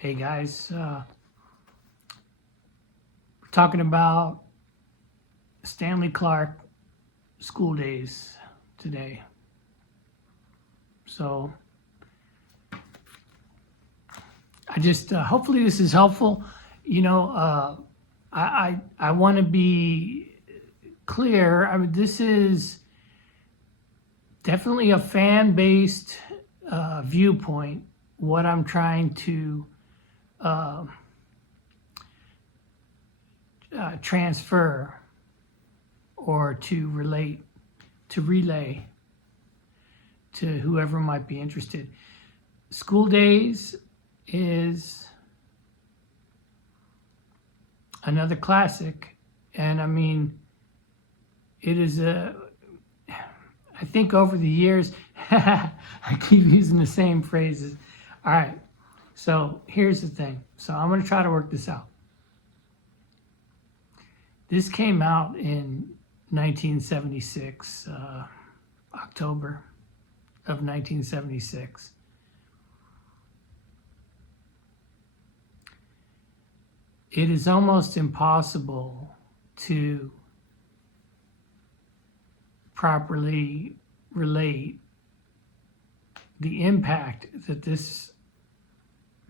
Hey guys, we're talking about Stanley Clarke school days today. So I just hopefully this is helpful. I want to be clear. I mean, this is definitely a fan-based viewpoint. What I'm trying to transfer or to relay to whoever might be interested. School days is another classic, and I mean, it is I think over the years, I keep using the same phrases. All right, so here's the thing. So I'm going to try to work this out. This came out in 1976, October of 1976. It is almost impossible to properly relate the impact that this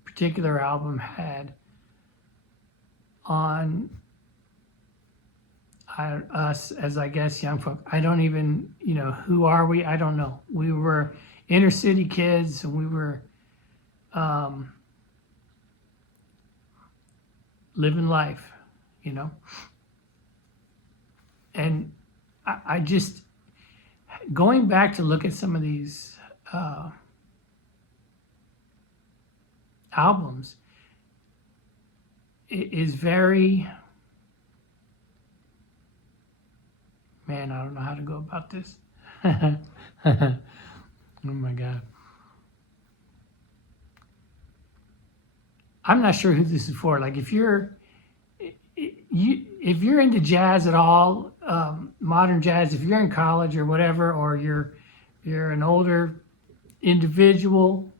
particular album had on us as, I guess, young folk. I don't even, who are we? I don't know. We were inner city kids, and we were living life, And I just, going back to look at some of these albums, it is very, man, I don't know how to go about this. Oh my God. I'm not sure who this is for. Like, if you're into jazz at all, modern jazz, if you're in college or whatever, or you're an older individual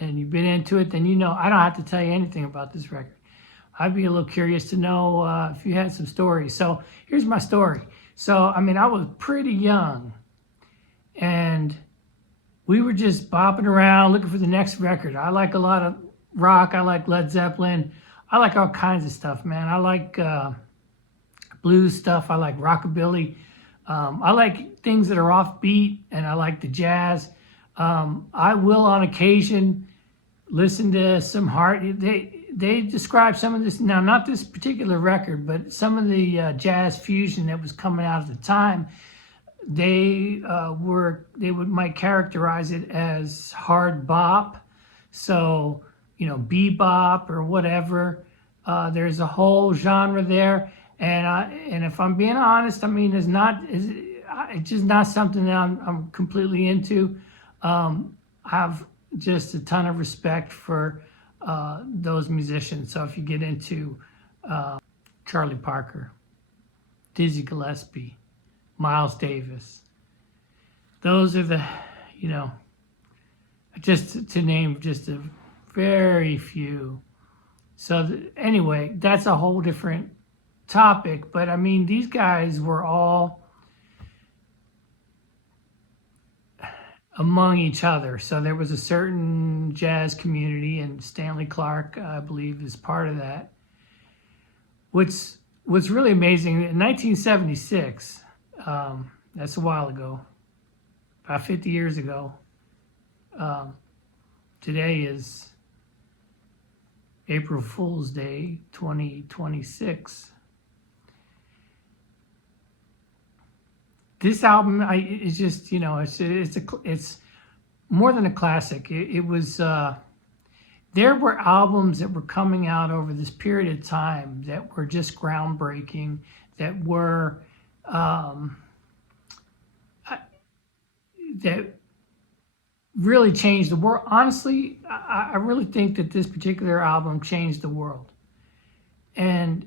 and you've been into it, then I don't have to tell you anything about this record. I'd be a little curious to know if you had some stories. So here's my story. So, I mean, I was pretty young, and we were just bopping around looking for the next record. I like a lot of rock. I like Led Zeppelin. I like all kinds of stuff, man. I like blues stuff. I like rockabilly. I like things that are offbeat, and I like the jazz. I will, on occasion, listen to some hard. They describe some of this, now not this particular record, but some of the jazz fusion that was coming out at the time. They might characterize it as hard bop. So, bebop or whatever. There's a whole genre there, and if I'm being honest, I mean, it's just not something that I'm completely into. I have just a ton of respect for those musicians. So if you get into Charlie Parker, Dizzy Gillespie, Miles Davis, those are the, just to name just a very few. So anyway, that's a whole different topic. But I mean, these guys were all among each other. So there was a certain jazz community, and Stanley Clarke, I believe, is part of that. What's really amazing, in 1976, that's a while ago, about 50 years ago. Today is April Fool's Day, 2026. This album, is just, it's more than a classic. It was, there were albums that were coming out over this period of time that were just groundbreaking, that were, that really changed the world. Honestly, I really think that this particular album changed the world. And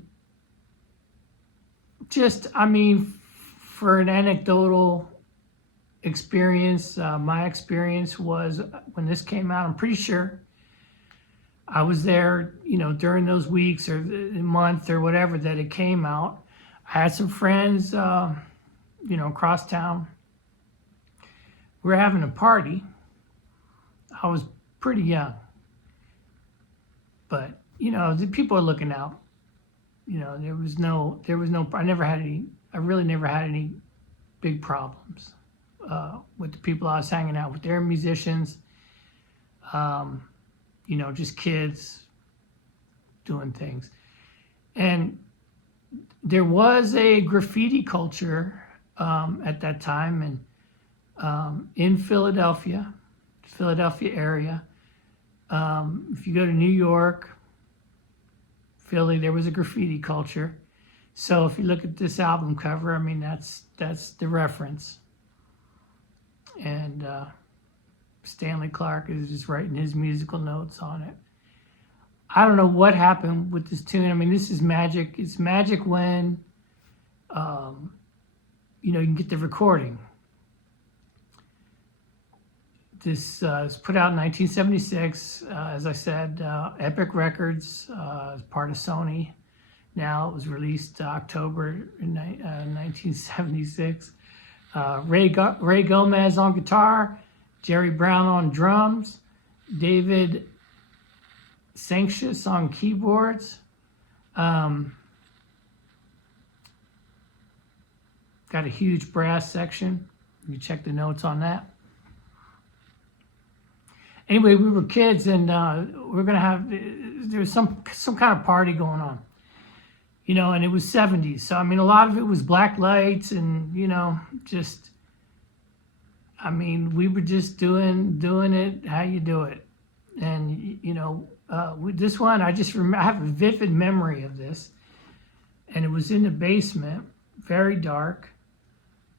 just, I mean, for an anecdotal experience, my experience was when this came out, I'm pretty sure I was there, during those weeks or the month or whatever that it came out. I had some friends, across town. We were having a party. I was pretty young, but the people are looking out. There was no. I really never had any big problems with the people I was hanging out with. They're musicians, just kids doing things. And there was a graffiti culture at that time, and in Philadelphia area. If you go to New York, Philly, there was a graffiti culture. So if you look at this album cover, I mean, that's the reference. And Stanley Clarke is just writing his musical notes on it. I don't know what happened with this tune. I mean, this is magic. It's magic when, you can get the recording. This was put out in 1976. As I said, Epic Records is part of Sony. Now it was released October 1976. Ray Gomez on guitar, Jerry Brown on drums, David Sanctius on keyboards. Got a huge brass section. You check the notes on that. Anyway, we were kids, and we're gonna have there was some kind of party going on, and it was 70s. So I mean, a lot of it was black lights, and we were just doing it how you do it, and with this one, I have a vivid memory of this, and it was in the basement, very dark,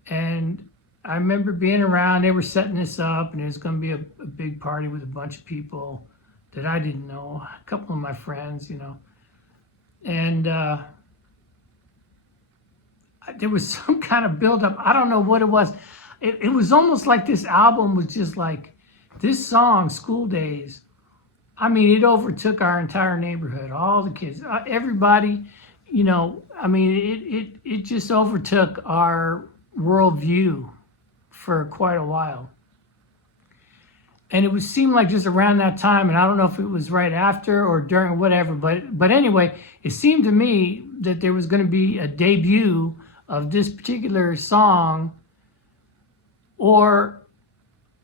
and I remember being around. They were setting this up, and it was going to be a big party with a bunch of people that I didn't know, a couple of my friends, and there was some kind of buildup. I don't know what it was. It was almost like this album was just like this song, School Days. I mean, it overtook our entire neighborhood, all the kids, everybody. It just overtook our worldview for quite a while. And it seemed like just around that time, and I don't know if it was right after or during or whatever, but anyway, it seemed to me that there was going to be a debut of this particular song, or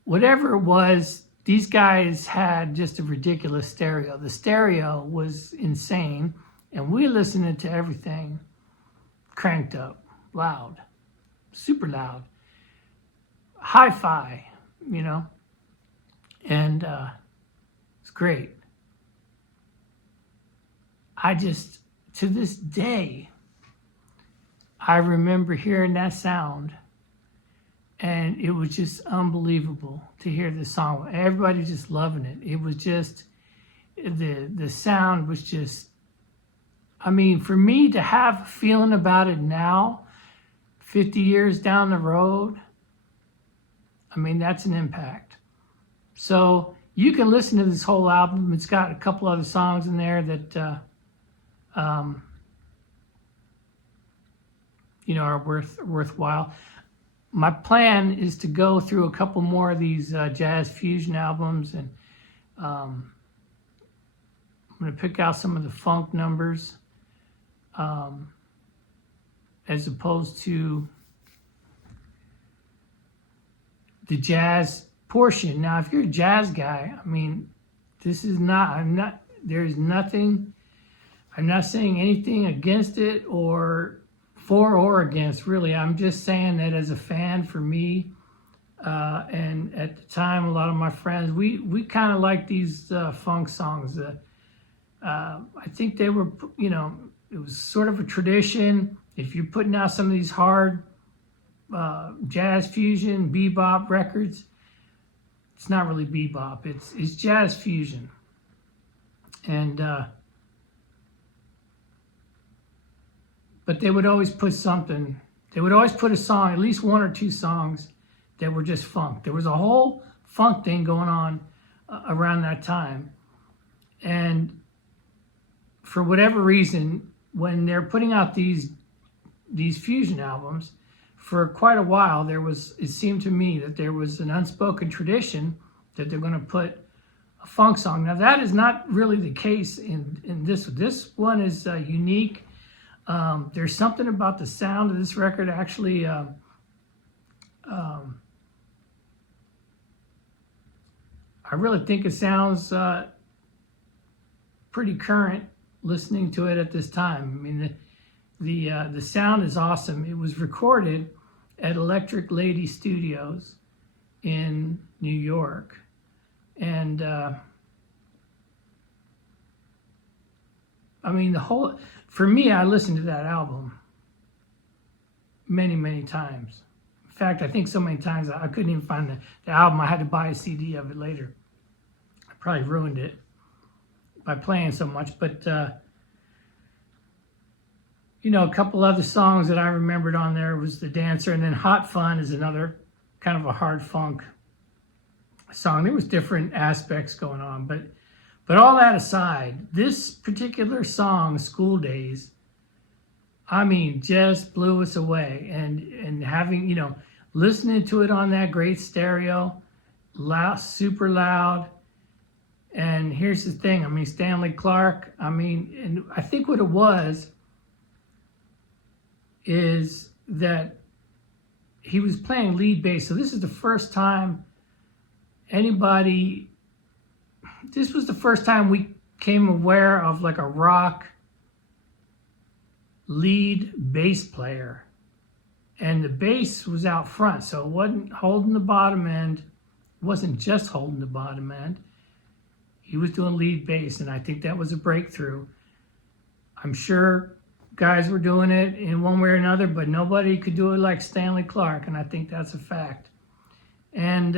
whatever it was. These guys had just a ridiculous stereo. The stereo was insane, and we listened to everything cranked up, loud, super loud. Hi-fi, and it's great. To this day, I remember hearing that sound, and it was just unbelievable to hear this song. Everybody just loving it. It was just, the sound was just, for me to have a feeling about it now, 50 years down the road, that's an impact. So you can listen to this whole album. It's got a couple other songs in there that, are worthwhile. My plan is to go through a couple more of these jazz fusion albums, and I'm going to pick out some of the funk numbers, as opposed to the jazz portion. Now, if you're a jazz guy, this is not, there's nothing, I'm not saying anything against it or for or against, really. I'm just saying that as a fan, for me, and at the time, a lot of my friends, we kind of like these funk songs. I think they were, it was sort of a tradition. If you're putting out some of these hard jazz fusion, bebop records, it's not really bebop, it's jazz fusion. And but they would always put something, they would always put a song, at least one or two songs that were just funk. There was a whole funk thing going on around that time. And for whatever reason, when they're putting out these fusion albums, for quite a while it seemed to me that there was an unspoken tradition that they're going to put a funk song. Now that is not really the case in this. This one is unique. There's something about the sound of this record actually. I really think it sounds pretty current listening to it at this time. I mean, the sound is awesome. It was recorded at Electric Lady Studios in New York, and I mean, for me, I listened to that album many times. In fact, I think so many times I couldn't even find the album. I had to buy a CD of it later. I probably ruined it by playing so much, but a couple other songs that I remembered on there was The Dancer, and then Hot Fun is another kind of a hard funk song. There was different aspects going on, but all that aside, this particular song, School Days, I mean, just blew us away. And having, listening to it on that great stereo, loud, super loud. And here's the thing, I mean, Stanley Clarke, and I think what it was is that he was playing lead bass. So this is the first time this was the first time we came aware of like a rock lead bass player. And the bass was out front, so it wasn't holding the bottom end. It wasn't just holding the bottom end. He was doing lead bass, and I think that was a breakthrough. I'm sure guys were doing it in one way or another, but nobody could do it like Stanley Clarke, and I think that's a fact. And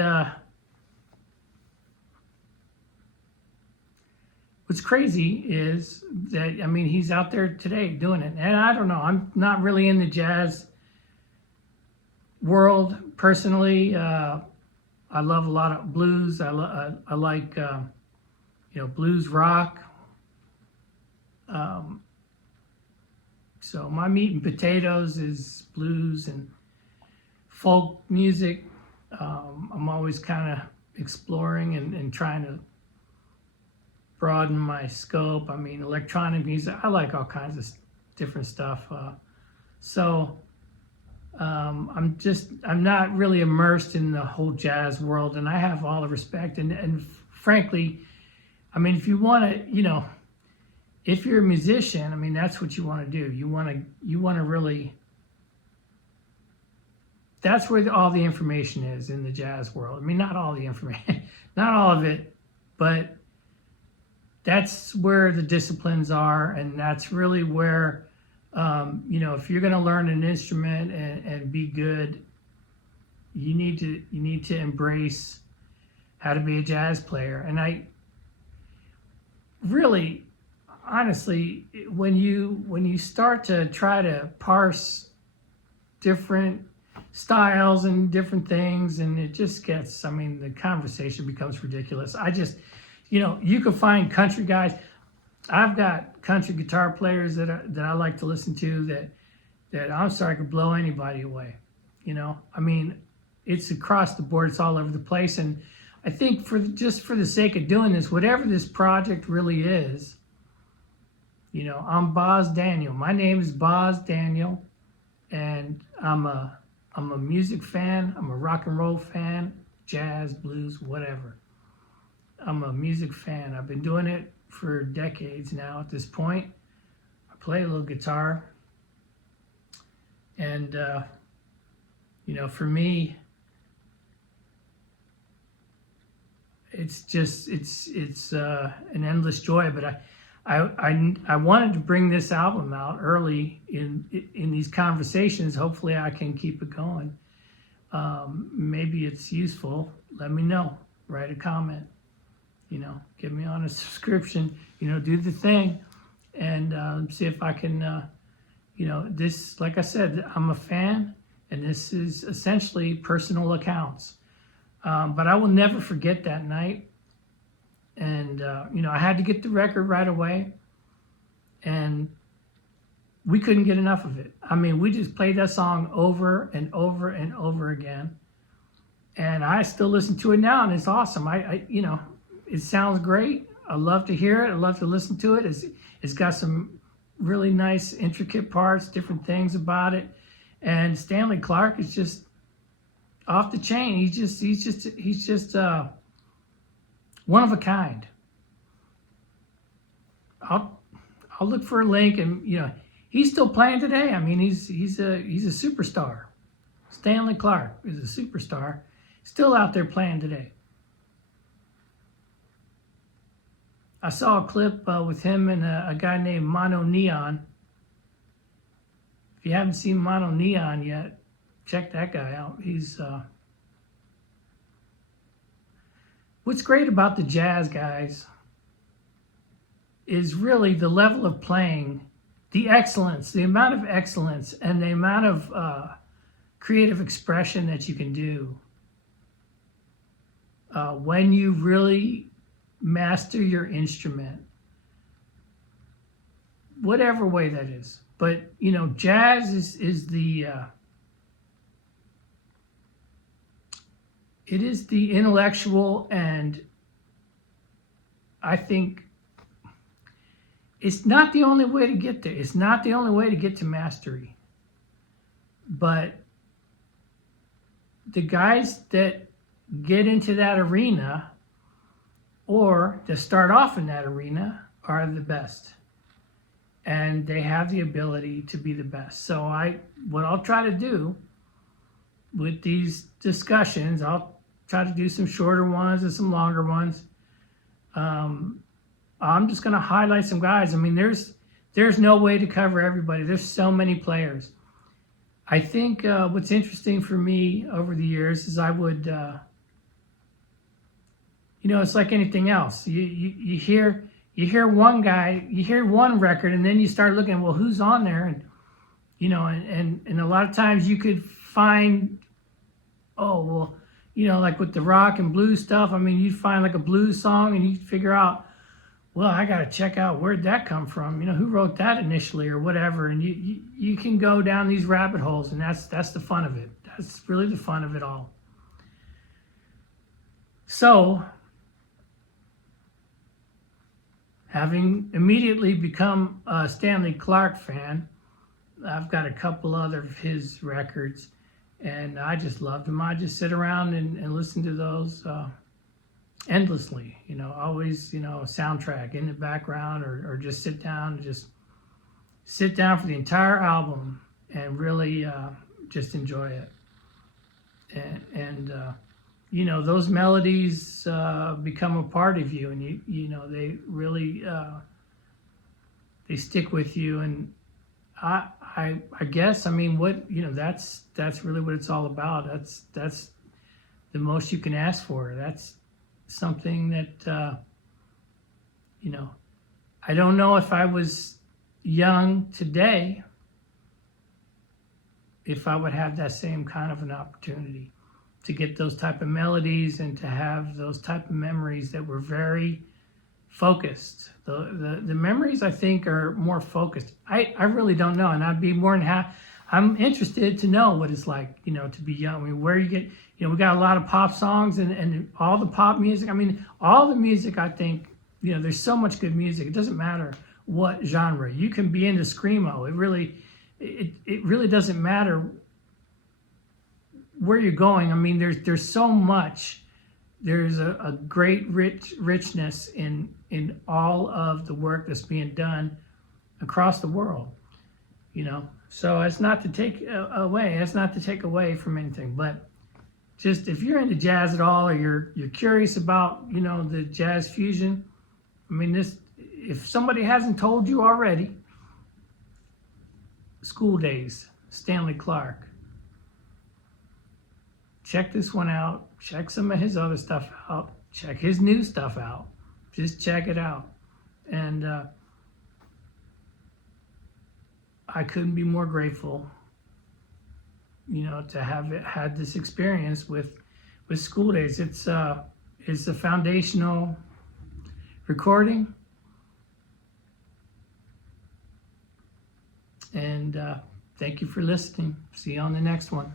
what's crazy is that, he's out there today doing it. And I don't know, I'm not really in the jazz world personally. I love a lot of blues. I like, blues rock. So my meat and potatoes is blues and folk music. I'm always kind of exploring and trying to broaden my scope. Electronic music, I like all kinds of different stuff. I'm not really immersed in the whole jazz world, and I have all the respect. And frankly, if you want to, if you're a musician, that's what you want to do. You want to really, that's where all the information is in the jazz world. Not all the information, not all of it, but that's where the disciplines are, and that's really where, if you're going to learn an instrument and be good, you need to embrace how to be a jazz player. And I really, honestly, when you start to try to parse different styles and different things, and it just gets, the conversation becomes ridiculous. You can find country guys. I've got country guitar players that I like to listen to that I'm sorry could blow anybody away. It's across the board. It's all over the place. And I think for the sake of doing this, whatever this project really is, I'm Boz Daniel. My name is Boz Daniel, and I'm a music fan. I'm a rock and roll fan, jazz, blues, whatever. I'm a music fan. I've been doing it for decades now at this point. I play a little guitar. And, for me, it's an endless joy. But I wanted to bring this album out early in these conversations. Hopefully I can keep it going. Maybe it's useful. Let me know. Write a comment. Get me on a subscription, do the thing, and see if I can, this, like I said, I'm a fan, and this is essentially personal accounts. But I will never forget that night. And, I had to get the record right away. and we couldn't get enough of it. I mean, we just played that song over and over and over again, and I still listen to it now, and it's awesome. It sounds great. I love to hear it. I love to listen to it. It's got some really nice, intricate parts, different things about it, and Stanley Clarke is just off the chain. He's just one of a kind. I'll look for a link, and he's still playing today. I mean, he's a superstar. Stanley Clarke is a superstar, still out there playing today. I saw a clip with him and a guy named Mono Neon. If you haven't seen Mono Neon yet, check that guy out. He's what's great about the jazz guys is really the level of playing, the excellence, the amount of excellence, and the amount of creative expression that you can do when you really master your instrument, whatever way that is. But jazz is the it is the intellectual, and I think it's not the only way to get there. It's not the only way to get to mastery. But the guys that get into that arena or to start off in that arena are the best. And they have the ability to be the best. So what I'll try to do with these discussions, I'll try to do some shorter ones and some longer ones. I'm just going to highlight some guys. I mean, there's no way to cover everybody. There's so many players. I think what's interesting for me over the years is I would, it's like anything else. You hear one guy, you hear one record, and then you start looking, well, who's on there? And and a lot of times you could find, like with the rock and blues stuff. I mean, you'd find like a blues song, and you'd figure out, well, I got to check out where'd that come from? Who wrote that initially or whatever? And you can go down these rabbit holes, and that's the fun of it. That's really the fun of it all. So, having immediately become a Stanley Clarke fan, I've got a couple other of his records, and I just loved them. I just sit around and listen to those endlessly, always, soundtrack in the background, or just sit down for the entire album and really just enjoy it. And those melodies become a part of you, and they really they stick with you. And I guess, I mean, that's really what it's all about. That's the most you can ask for. That's something that I don't know if I was young today if I would have that same kind of an opportunity to get those type of melodies and to have those type of memories that were very focused. The memories, I think, are more focused. I really don't know, and I'd be more than happy. I'm interested to know what it's like, to be young. I mean, where you get, we got a lot of pop songs and all the pop music. I mean, all the music, I think, there's so much good music. It doesn't matter what genre. You can be into screamo. It really doesn't matter where you're going. I mean, there's so much. There's a great richness in all of the work that's being done across the world, So it's not to take away. It's not to take away from anything. But just if you're into jazz at all, or you're curious about the jazz fusion, I mean, if somebody hasn't told you already, School Days, Stanley Clarke. Check this one out. Check some of his other stuff out. Check his new stuff out. Just check it out. And I couldn't be more grateful, to have had this experience with School Days. It's a foundational recording. And thank you for listening. See you on the next one.